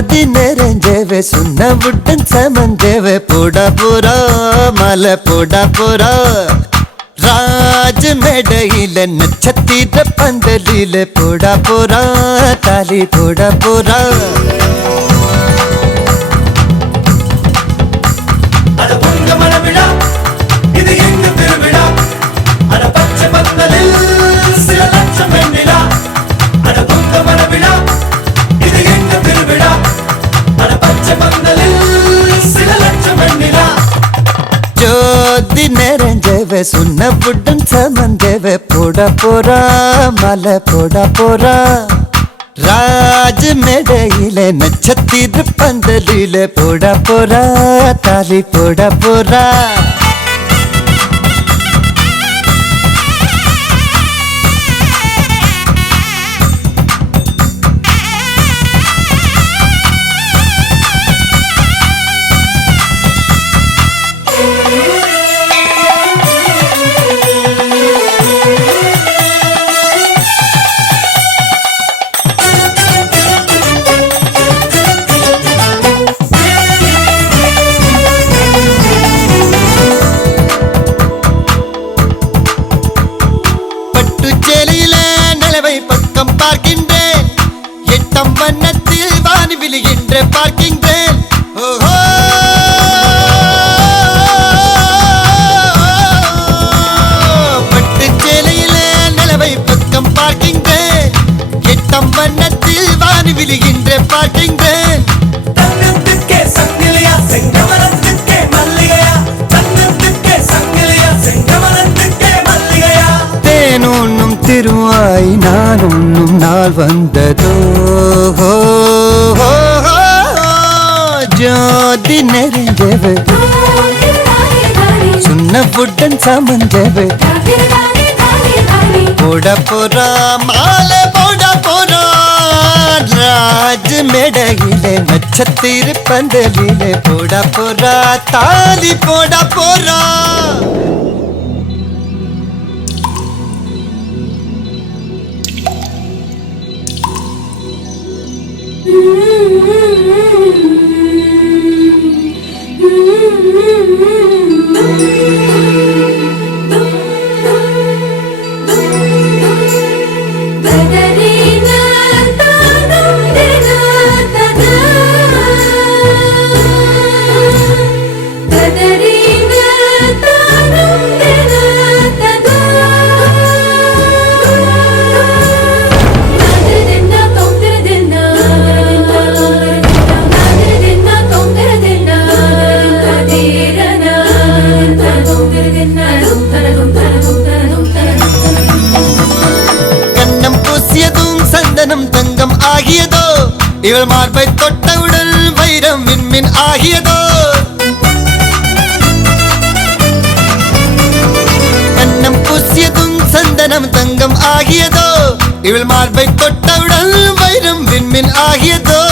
ஜோதி நிறைஞ்சவே சுண்ண விட்டன் சமஞ்சவே போடா போரா மலை போடா போரா ராஜ மேடையில நட்சத்திர பந்தலில போடா போரா தாலி போடா போரா ஜோதி நிறைஞ்சவே சுண்ண புட்டன் சமஞ்சவே போடா போரா மலை போடா போரா ராஜ மேடையில நட்சத்திர பந்தலில போடா போரா தாலி போடா போரா பக்கம் பார்க்கின்றேன் எட்டம் வண்ணத்தில் வானி விழுகின்ற பார்க்கின்றேன் பட்டு சேலையில நிலவை பக்கம் பார்க்கின்றேன் எட்டம் வண்ணத்தில் வானி விழுகின்ற பார்க்கின்றேன் திருவாய் நான் உண்ணும் நாள் வந்ததோ ஜோதி நெறிஞ்சவே சுண்ண புட்டன் சமஞ்சவே போட போரா மாலை போட போரா ராஜ மேடையிலே நட்சத்திர பந்தலிலே போட போரா தாலி போட போரா தங்கம் ஆகியதோ இவள் மார்பை தொட்டவுடன் வைரம் விண்மின் ஆகியதோ கண்ணம் பூசியதும் சந்தனம் தங்கம் ஆகியதோ இவள் மார்பை தொட்டவுடன் வைரம் விண்மின் ஆகியதோ